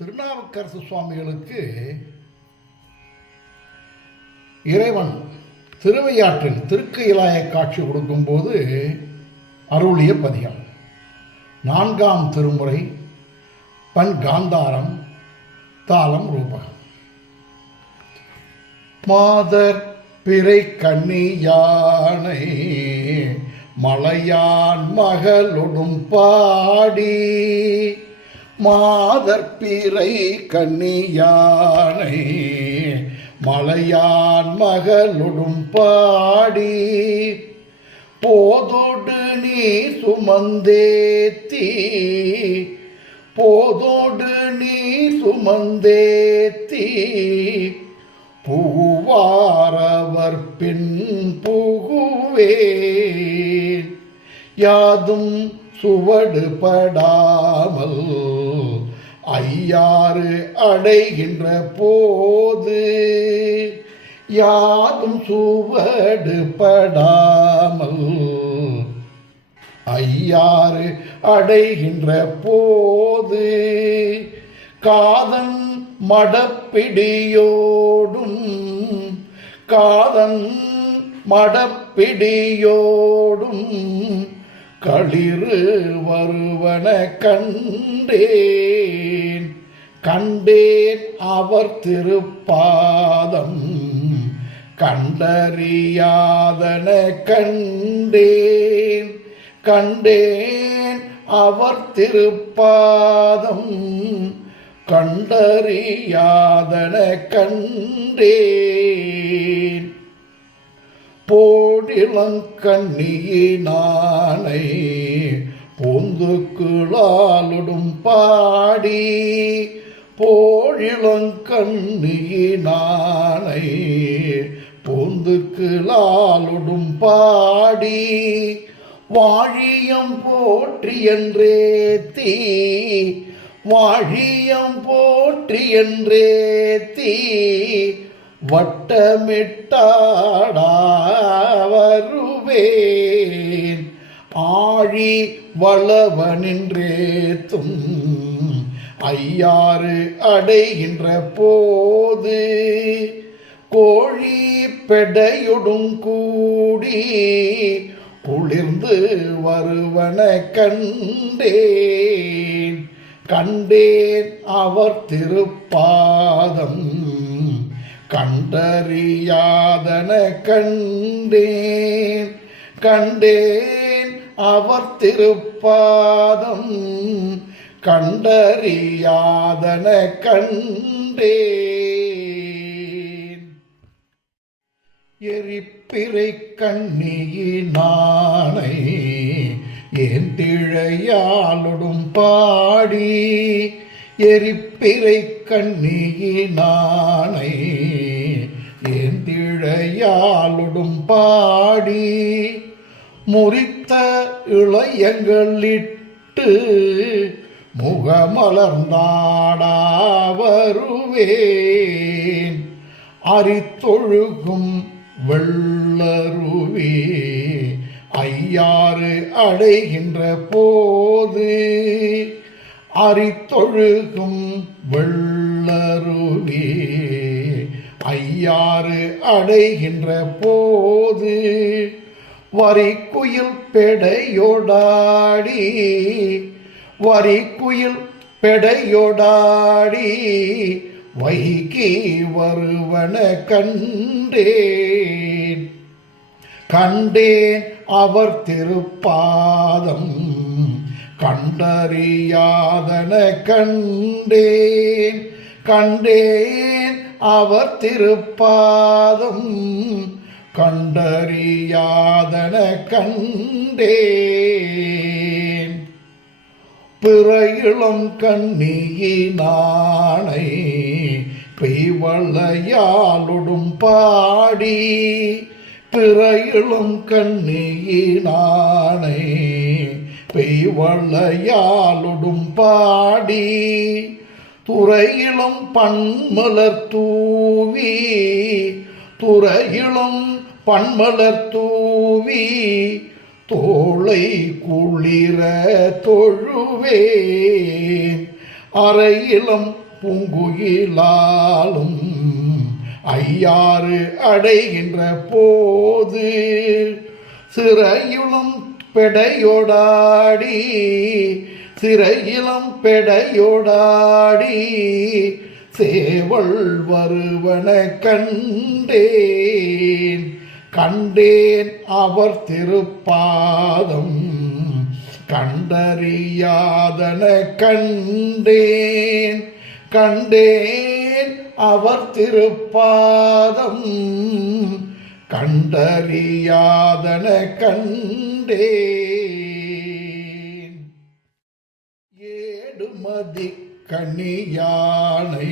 திருநாவுக்கரசு சுவாமிகளுக்கு இறைவன் திருவையாற்றில் திருக்கையிலாய காட்சி கொடுக்கும்போது அருளிய பதிகம். 4ஆம் திருமுறை, பண் காந்தாரம், தாளம் ரூபகம். மாதர் பிறை கண்ணி யானை மலையான் மகளொடும் பாடி, மாதர் பிறை கண்ணி யானை மலையான் மகளொடும் பாடி, போதோடு நீ சுமந்தேத்தி, போதோடு நீ சுமந்தேத்தி, புகுவாரவர் பின் புகுவேன், யாதும் சுவடுபடாமல் ஐயாறு அடைகின்ற போது, யாதும் சுவடுபடாமல் ஐயாறு அடைகின்ற போது, காதன் மடப்பிடியோடும் காதன் மடப்பிடியோடும் களிறு வருவன கண்டேன், கண்டேன் அவர் திருப்பாதம் கண்டறியாதன கண்டேன், கண்டேன் அவர் திருப்பாதம் கண்டறியாதன கண்டேன். போடிலங்கண்ணியினானை பொந்துக்குளாலொடும் பாடி, போழிலங்கண்ணியினானை பொந்துக்குளாலொடும் பாடி, வாழியம் போற்றி என்றேத்தி, வாழியம் போற்றி என்றேத்தி, வட்டமிட்டாடா வருவேன், ஆழி வளவனின்றேத்தும் ஐயாறு அடைகின்ற போது, கோழி பெடையொடும் கூடி குளிர்ந்து வருவன கண்டேன், கண்டேன் அவர் திருப்பாதம் கண்டறியாதன கண்டேன், கண்டேன் அவர் திருப்பாதம் கண்டறியாதன கண்டேன். எரிப்பிறை கண்ணியினானை ஏந்திழையாலொடும் பாடி, எரிப்பிறை கண்ணியினானை ஏந்திழையாலொடும் பாடி, முறித்த இளையங்களிட்டு முகமலர்ந்தாடா வருவேன், அரித்தொழுகும் வெள்ளருவி ஐயாறு அடைகின்ற போது, அரித்தொழுகும் வெள்ளருவி ஐயாறு அடைகின்ற போது, வரிக்குயில் பெடையொடாடி, வரிக்குயில் பெடையொடாடி வைகி வருவன கண்டேன், கண்டேன் அவர் திருப்பாதம் கண்டறியாதன கண்டேன், கண்டேன் அவர் திருப்பாதம் கண்டறியாதன கண்டேன். பிறையிளம் கண்ணியினானை பெய்வளையாலொடும் பாடி, பிறையிளம் கண்ணியினானை பெய்வளையாலொடும் பாடி, துறையிலும் பன்மலர் தூவி, துறையிலும் பன்மலர் தூவி, தோளை குளிர தொழுவேன், அறையிலும் பூங்குயிலாலும் ஐயாறு அடைகின்ற போது சிறையுளம் பெடையோடாடி சிறையிலம் பெடையோடாடி சேவல் வருவன கண்டேன் கண்டேன் அவர் திருப்பாதம் கண்டறியாதன கண்டேன் கண்டேன் அவர் திருப்பாதம் கண்டறியாதன கண்டேன் ஏடுமதி கண்ணியானை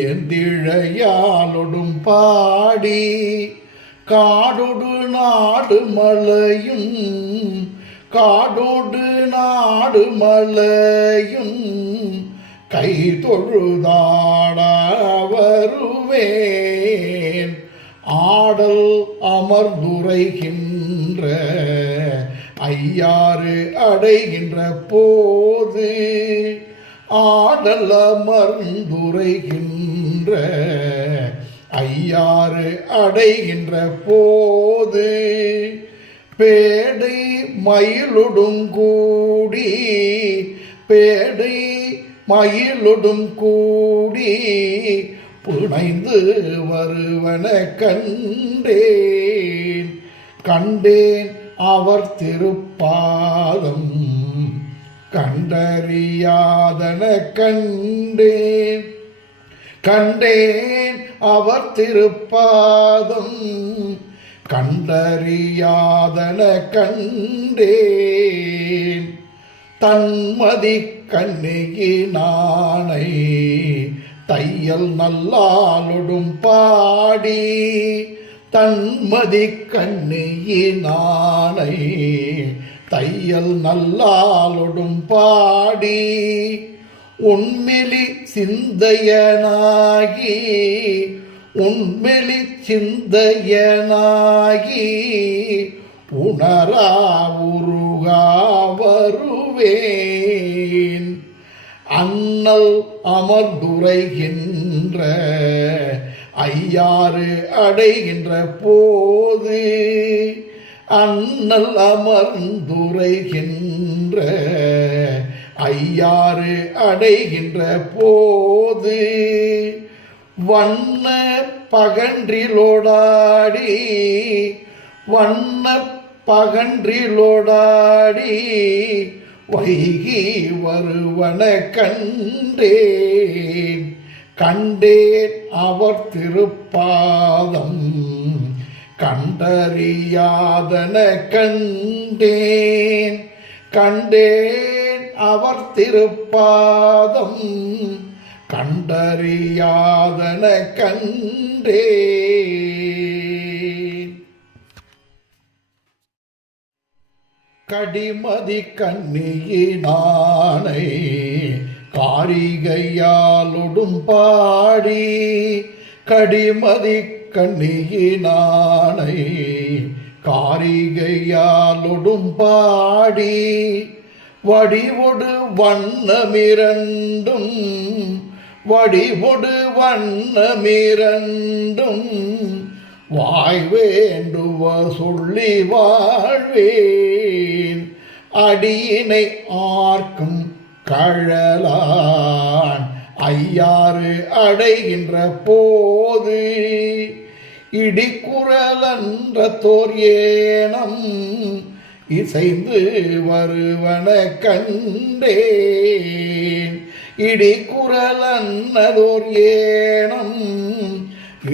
ஏந்திழையாலொடும் பாடி காடொடு நாடு மலையும் காடோடு நாடு மலையும் கை தொழுதாட வருவேன் ஆடல் அமர்ந்துரைகின்ற ஐயாறு அடைகின்ற போது ஆடல் அமர்ந்துரைகின்ற ஐயாறு அடைகின்ற போது பேடை மயிலொடும் கூடி பேடை மயிலொடும் கூடி புனைந்து வருவன கண்டேன் கண்டேன் அவர் திருப்பாதம் கண்டறியாதன கண்டேன் கண்டேன் அவர் திருப்பாதம் கண்டறியாதன கண்டேன் தன்மதி கண்ணியினானை தையல் நல்லாலொடும் பாடி தன்மதி கண்ணியினானை தையல் நல்லாலொடும் பாடி உண்மெலி சிந்தையனாகி உண்மெலி சிந்தையனாகி உணரா உருகா வருவேன் அண்ணல் அமர்ந்துரைகின்ற ஐயாறு அடைகின்ற போது அண்ணல் அமர்ந்துரைகின்ற ஐயாறு அடைகின்ற போது வண்ண பகன்றிலோடாடி வண்ண பகன்றிலோடாடி வைகி வருவன கண்டேன் கண்டேன் அவர் திருப்பாதம் கண்டறியாதன கண்டேன் கண்டேன் அவர் திருப்பாதம் கண்டறியாதன கண்டேன் கடிமதி கண்ணியினானை காரிகையாலொடும் பாடி கடிமதி கண்ணியினானை காரிகையாலொடும் பாடி வடிவொடு வண்ணமிரண்டும் வடிவொடு வண்ணமிரண்டும் வாய் வேண்டுவ சொல்லி வாழ்வேன் அடியினை ஆர்க்கும் கழலான் ஐயாறு அடைகின்ற போது இடிக்குரலன்ற தோர் ஏனம் இசைந்து வருவன கண்டேன் இடிக்குரலன்னதோர் ஏனம்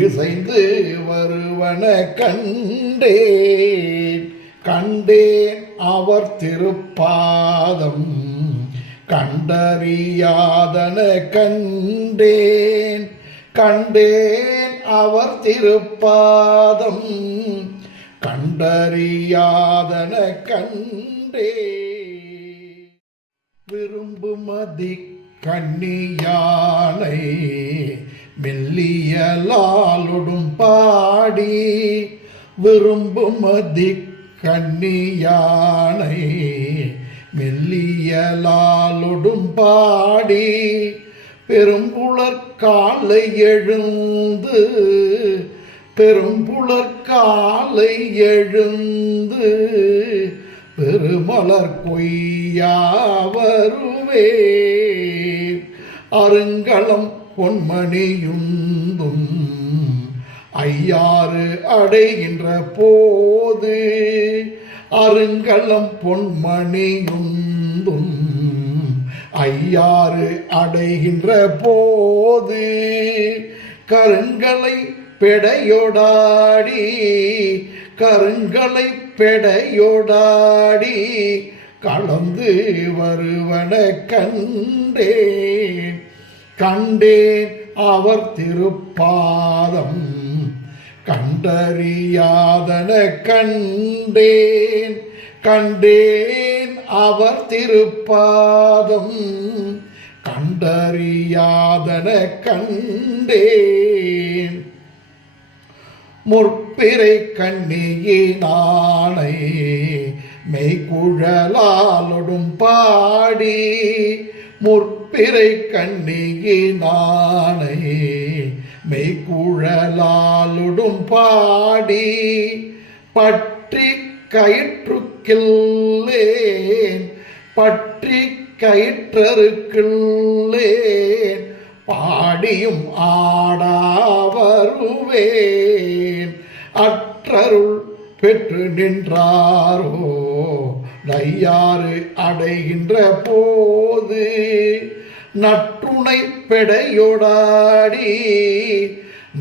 இசைந்து வருவன கண்டேன் கண்டேன் அவர் திருப்பாதம் கண்டறியாதன கண்டேன் கண்டேன் அவர் திருப்பாதம் கண்டறியாதன கண்டேன் விரும்புமதி கண்ணியானை மெல்லியலாலொடும் பாடி விரும்புமதி கண்ணியானை மெல்லியலாலொடும் பாடி பெரும்புலர் காலை எழுந்து பெரும்புலர் காலை எழுந்து பெருமலர் கொய்யா வருவேன் அருங்கலம் பொன்மணியுந்தும் ஐயாறு அடைகின்ற போது அருங்கலம் பொன்மணியுந்தும் ஐயாறு அடைகின்ற போது கருங்கலை பெடையொடாடி கருங்கலை பெடையொடாடி கலந்து வருவன கண்டேன் கண்டேன் அவர் திருப்பாதம் கண்டறியாதன கண்டேன் கண்டேன் அவர் திருப்பாதம் கண்டறியாதன கண்டேன் முற்பிறை கண்ணியினானை மெய்குழலாலொடும் பாடி முற்பிறை கண்ணியினானை மெய்குழலாலொடும் பாடி பற்றி கயிற்றுக்கில்லேன் பற்றி கயிற்றருக்கில்லேன் பாடியும் ஆடா வருவேன் அற்றருள் பெற்று நின்றாரோ நையாறு அடைகின்ற போது நற்றுணை பெடையொடாடி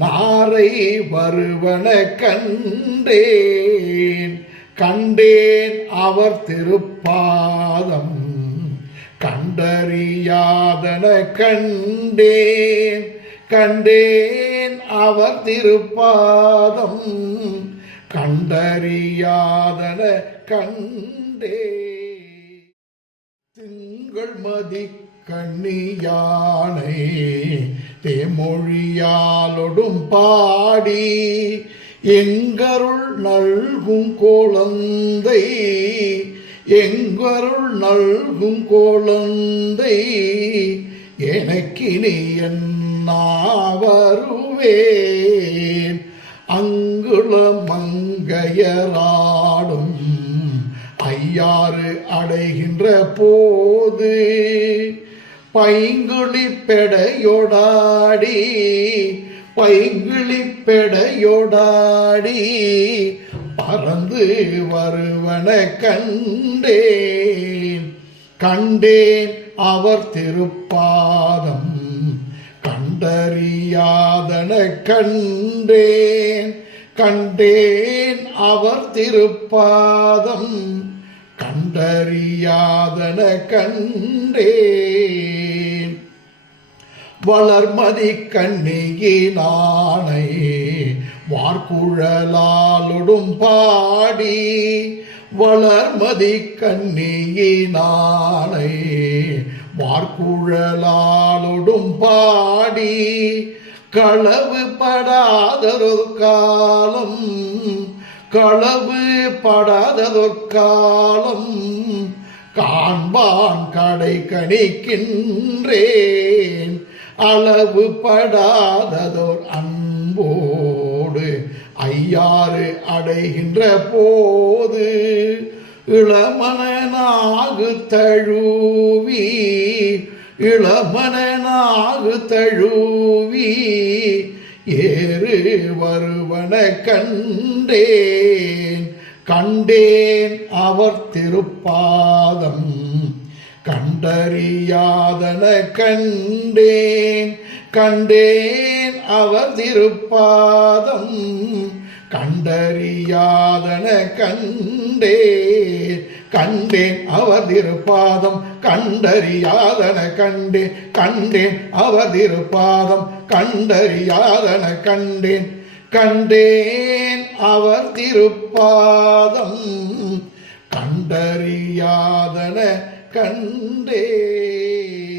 நாரை வருவன கண்டேன் கண்டேன் அவர் திருப்பாதம் கண்டறியாதன கண்டேன் கண்டேன் அவர் திருப்பாதம் கண்டறியாதன கண்டேன் திங்கள் மதி கண்ணியானை தேமொழியாலொடும் பாடி எங்கருள் நல்கும் கோலந்தை எங்கருள் நல்கும் கோலந்தை எனக்கினி என்னா வருவேன் அங்குள மங்கையராடும் ஐயாறு அடைகின்ற போது பைங்குழி பெடையொடாடி பைங்கிழி பெடையொடாடி பறந்து வருவன கண்டேன் கண்டேன் அவர் திருப்பாதம் கண்டறியாதன கண்டேன் கண்டேன் அவர் திருப்பாதம் கண்டறியாதன கண்டேன் வளர்மதி கண்ணியினானை வார்குழலாலொடும் பாடி வளர்மதி கண்ணியினானை வார்குழலாலொடும் பாடி களவு படாதொரு காலம் களவு படாததொரு காலம் காண்பான் கடை கணிக்கின்றேன் அளவு படாததோர் அன்போடு ஐயாறு அடைகின்ற போது இளமனாகு தழுவி இளமனாகு தழுவி ஏறு வருவன கண்டேன் கண்டேன் அவர் திருப்பாதம் கண்டறியாதன கண்டேன் கண்டேன் அவர் திருப்பாதம் கண்டறியாதன கண்டேன் கண்டேன் அவர் திருப்பாதம் கண்டறியாதன கண்டேன் கண்டேன் அவர் திருப்பாதம் கண்டறியாதன கண்டேன் கண்டேன் அவர் திருப்பாதம் கண்டறியாதன கண்டேன்.